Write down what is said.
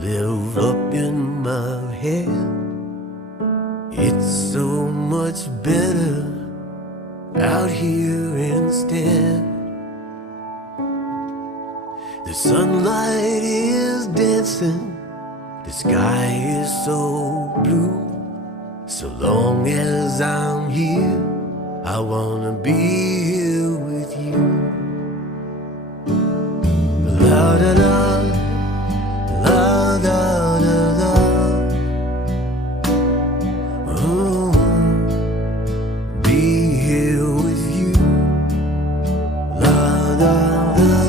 live up in my head. It's so much better out here instead. The sunlight is dancing, the sky is so blue. So long as I'm here, I wanna be here with you. La da da, la da da da. Oh, be here with you. La da da.